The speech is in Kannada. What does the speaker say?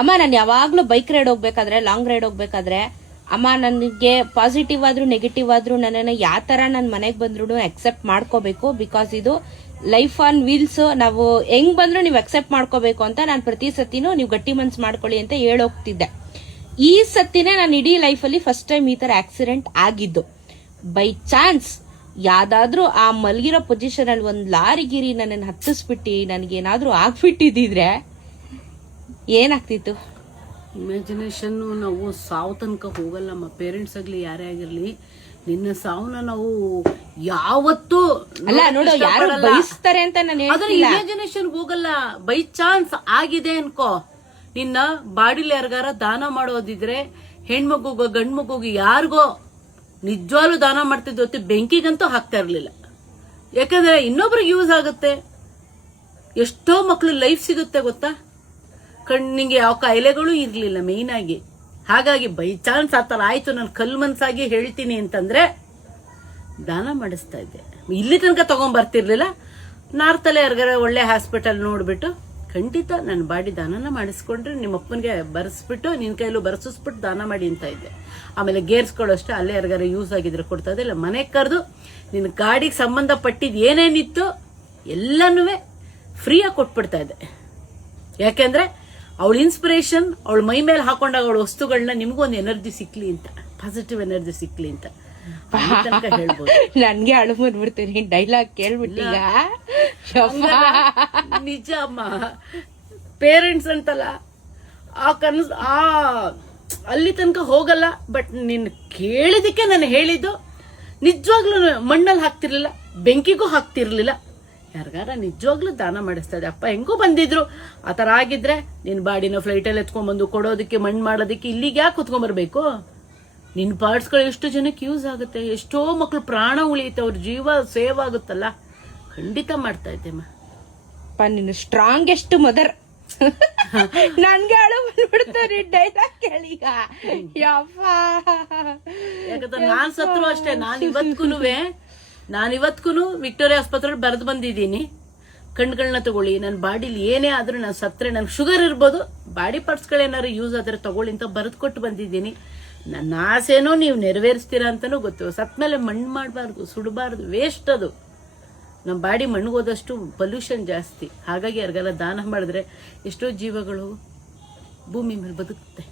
ಅಮ್ಮ ನಾನು ಯಾವಾಗ್ಲೂ ಬೈಕ್ ರೈಡ್ ಹೋಗ್ಬೇಕಾದ್ರೆ, ಲಾಂಗ್ ರೈಡ್ ಹೋಗ್ಬೇಕಾದ್ರೆ, ಅಮ್ಮ ನನಗೆ ಪಾಸಿಟಿವ್ ಆದ್ರೂ ನೆಗೆಟಿವ್ ಆದ್ರೂ ನನ್ನನ್ನು ಯಾವ ತರ ನನ್ನ ಮನೆಗೆ ಬಂದ್ರು ಅಕ್ಸೆಪ್ಟ್ ಮಾಡ್ಕೋಬೇಕು. ಬಿಕಾಸ್ ಇದು ಲೈಫ್ ಆನ್ ವೀಲ್ಸ್. ನಾವು ಹೆಂಗ್ ಬಂದ್ರು ನೀವು ಅಕ್ಸೆಪ್ಟ್ ಮಾಡ್ಕೋಬೇಕು ಅಂತ ನಾನು ಪ್ರತಿ ಸತಿನೂ ನೀವು ಗಟ್ಟಿ ಮನ್ಸು ಮಾಡ್ಕೊಳ್ಳಿ ಅಂತ ಹೇಳೋಗ್ತಿದ್ದೆ. ಈ ಸತಿನೇ ನಾನು ಇಡೀ ಲೈಫಲ್ಲಿ ಫಸ್ಟ್ ಟೈಮ್ ಈ ತರ ಆಕ್ಸಿಡೆಂಟ್ ಆಗಿದ್ದು. ಬೈ ಚಾನ್ಸ್ ಯಾವ್ದಾದ್ರೂ ಆ ಮಲಗಿರೋ ಪೊಸಿಷನ್ ಅಲ್ಲಿ ಒಂದ್ ಲಾರಿಗಿರಿ ನನ್ನನ್ನು ಹತ್ತಿಸ್ಬಿಟ್ಟು ನನಗೇನಾದ್ರೂ ಆಗ್ಬಿಟ್ಟಿದ್ರೆ ಏನಾಗ್ತಿತ್ತು? ಇಮ್ಯಾಜಿನೇಷನ್ ನಾವು ಸಾವು ತನಕ ಹೋಗಲ್ಲಮ್ಮ. ಪೇರೆಂಟ್ಸ್ ಆಗ್ಲಿ ಯಾರೇ ಆಗಿರ್ಲಿ, ನಿನ್ನ ಸಾವನ್ನ ನಾವು ಯಾವತ್ತೂ ಅಲ್ಲ ನೋಡು, ಯಾರು ಬಯಸ್ತಾರೆ ಅಂತ ನಾನು ಅದ್ರ ಇಮ್ಯಾಜಿನೇಷನ್ ಹೋಗಲ್ಲ. ಬೈ ಚಾನ್ಸ್ ಆಗಿದೆ ಅನ್ಕೋ, ನಿನ್ನ ಬಾಡಿಲಿ ಯಾರಿಗಾರ ದಾನ ಮಾಡೋದಿದ್ರೆ ಹೆಣ್ಮಗುಗೋ ಗಂಡ್ ಮಗುಗೆ ಯಾರಿಗೋ ನಿಜವಾಗ್ಲೂ ದಾನ ಮಾಡ್ತಿದ್ದ ಹೊತ್ತು ಬೆಂಕಿಗಂತೂ ಹಾಕ್ತಾ ಇರ್ಲಿಲ್ಲ. ಯಾಕಂದ್ರೆ ಇನ್ನೊಬ್ರಿಗೆ ಯೂಸ್ ಆಗುತ್ತೆ. ಎಷ್ಟೋ ಮಕ್ಳು ಲೈಫ್ ಸಿಗುತ್ತೆ ಗೊತ್ತಾ. ಕಣ್ಣಿಗೆ ಯಾವ ಕಾಯಿಲೆಗಳು ಇರ್ಲಿಲ್ಲ ಮೇಯ್ನ್ ಆಗಿ. ಹಾಗಾಗಿ ಬೈ ಚಾನ್ಸ್ ಆತರ ಆಯ್ತು, ನಾನು ಕಲ್ ಮನ್ಸಾಗಿ ಹೇಳ್ತೀನಿ ಅಂತಂದ್ರೆ ದಾನ ಮಾಡಿಸ್ತಾ ಇದ್ದೆ. ಇಲ್ಲಿ ತನಕ ತಗೊಂಡ್ ಬರ್ತಿರ್ಲಿಲ್ಲ. ನಾರ್ತಲೆ ಯಾರಿಗಾರ ಒಳ್ಳೆ ಹಾಸ್ಪಿಟಲ್ ನೋಡ್ಬಿಟ್ಟು ಖಂಡಿತ ನನ್ನ ಬಾಡಿ ದಾನನ ಮಾಡಿಸ್ಕೊಂಡ್ರೆ ನಿಮ್ಮ ಅಪ್ಪನಿಗೆ ಬರ್ಸ್ಬಿಟ್ಟು ನಿನ್ ಕೈಲೂ ಬರ್ಸಿಸ್ಬಿಟ್ಟು ದಾನ ಮಾಡಿ ಅಂತ ಇದ್ದೆ. ಆಮೇಲೆ ಗೇರ್ಸ್ಗಳು ಅಷ್ಟೇ ಅಲ್ಲೇ ಯಾರಿಗಾರ ಯೂಸ್ ಆಗಿದ್ರೆ ಕೊಡ್ತಾ ಇದ್ದೆ. ಇಲ್ಲ ಮನೆಗೆ ಕರೆದು ನಿನ್ನ ಗಾಡಿಗೆ ಸಂಬಂಧಪಟ್ಟಿದ್ ಏನೇನಿತ್ತು ಎಲ್ಲನೂ ಫ್ರೀಯಾಗಿ ಕೊಟ್ಬಿಡ್ತಾ ಇದ್ದೆ. ಯಾಕೆಂದ್ರೆ ಅವಳ ಇನ್ಸ್ಪಿರೇಷನ್, ಅವಳ ಮೈ ಮೇಲೆ ಹಾಕೊಂಡಾಗ ಅವಳ ವಸ್ತುಗಳನ್ನ ನಿಮ್ಗೊಂದು ಎನರ್ಜಿ ಸಿಕ್ಲಿ ಅಂತ, ಪಾಸಿಟಿವ್ ಎನರ್ಜಿ ಸಿಕ್ಲಿ ಅಂತ ಹೇಳ್ಬೋದು. ನನ್ಗೆ ಅಳು ಬಂದ್ಬಿಡ್ತೀನಿ ಡೈಲಾಗ್ ಕೇಳ್ಬಿಟ್ಟೀಗ. ನಿಜ ಅಮ್ಮ, ಪೇರೆಂಟ್ಸ್ ಅಂತಲ್ಲ ಆ ಕನಸು ಅಲ್ಲಿ ತನಕ ಹೋಗಲ್ಲ. ಬಟ್ ನಿನ್ ಕೇಳಿದಕ್ಕೆ ನಾನು ಹೇಳಿದ್ದು ನಿಜವಾಗ್ಲೂ ಮಣ್ಣಲ್ಲಿ ಹಾಕ್ತಿರ್ಲಿಲ್ಲ, ಬೆಂಕಿಗೂ ಹಾಕ್ತಿರ್ಲಿಲ್ಲ. ಯಾರಿಗಾರ ನಿಜವಾಗ್ಲೂ ದಾನ ಮಾಡಿಸ್ತಾ ಇದೆ. ಅಪ್ಪ ಹೆಂಗೂ ಬಂದಿದ್ರು, ಆತರ ಆಗಿದ್ರೆ ನಿನ್ ಬಾಡಿನ ಫ್ಲೈಟಲ್ಲಿ ಎತ್ಕೊಂಡ್ಬಂದು ಕೊಡೋದಕ್ಕೆ, ಮಣ್ಣು ಮಾಡೋದಕ್ಕೆ ಇಲ್ಲಿಗೆ ಯಾಕೆ ಕುತ್ಕೊಂಡ್ಬರ್ಬೇಕು? ನಿನ್ ಪಾರ್ಟ್ಸ್ಗಳು ಎಷ್ಟು ಜನಕ್ಕೆ ಯೂಸ್ ಆಗುತ್ತೆ, ಎಷ್ಟೋ ಮಕ್ಳು ಪ್ರಾಣ ಉಳಿಯುತ್ತೆ, ಅವ್ರ ಜೀವ ಸೇವ್ ಆಗುತ್ತಲ್ಲ. ಖಂಡಿತ ಮಾಡ್ತಾ ಇದ್ದೆಮ್ಮ. ನೀನು ಸ್ಟ್ರಾಂಗೆಸ್ಟ್ ಮದರ್. ನನ್ಗೆ ಅಳು ಬಂದ್ಬಿಡ್ತಾರೆ ಡೈಲಾಗ್ ಕೇಳೀಗ. ಯಾಕಂದ್ರೆ ನಾನ್ ಸತ್ರು ಅಷ್ಟೇ. ನಾನಿವತ್ಕೂನು ವಿಕ್ಟೋರಿಯಾ ಆಸ್ಪತ್ರೆ ಬರೆದು ಬಂದಿದ್ದೀನಿ, ಕಣ್ಗಳನ್ನ ತಗೊಳ್ಳಿ. ನನ್ನ ಬಾಡಿಲಿ ಏನೇ ಆದ್ರೂ ನಾನು ಸತ್ರೆ, ನನ್ಗೆ ಶುಗರ್ ಇರ್ಬೋದು, ಬಾಡಿ ಪಾರ್ಟ್ಸ್ಗಳೇನಾದ್ರು ಯೂಸ್ ಆದ್ರೆ ತಗೊಳ್ಳಿ ಅಂತ ಬರೆದು ಕೊಟ್ಟು ಬಂದಿದ್ದೀನಿ. ನನ್ನ ಆಸೆನೋ ನೀವು ನೆರವೇರಿಸ್ತೀರಾ ಅಂತಾನೂ ಗೊತ್ತು. ಸತ್ಮೇಲೆ ಮಣ್ಣು ಮಾಡಬಾರ್ದು, ಸುಡಬಾರ್ದು, ವೇಸ್ಟ್ ಅದು. ನಮ್ಮ ಬಾಡಿ ಮಣ್ಣಿಗೋದಷ್ಟು ಪೊಲ್ಯೂಷನ್ ಜಾಸ್ತಿ. ಹಾಗಾಗಿ ಯಾರಿಗೆಲ್ಲ ದಾನ ಮಾಡಿದ್ರೆ ಎಷ್ಟೋ ಜೀವಗಳು ಭೂಮಿ ಮೇಲೆ ಬದುಕುತ್ತೆ.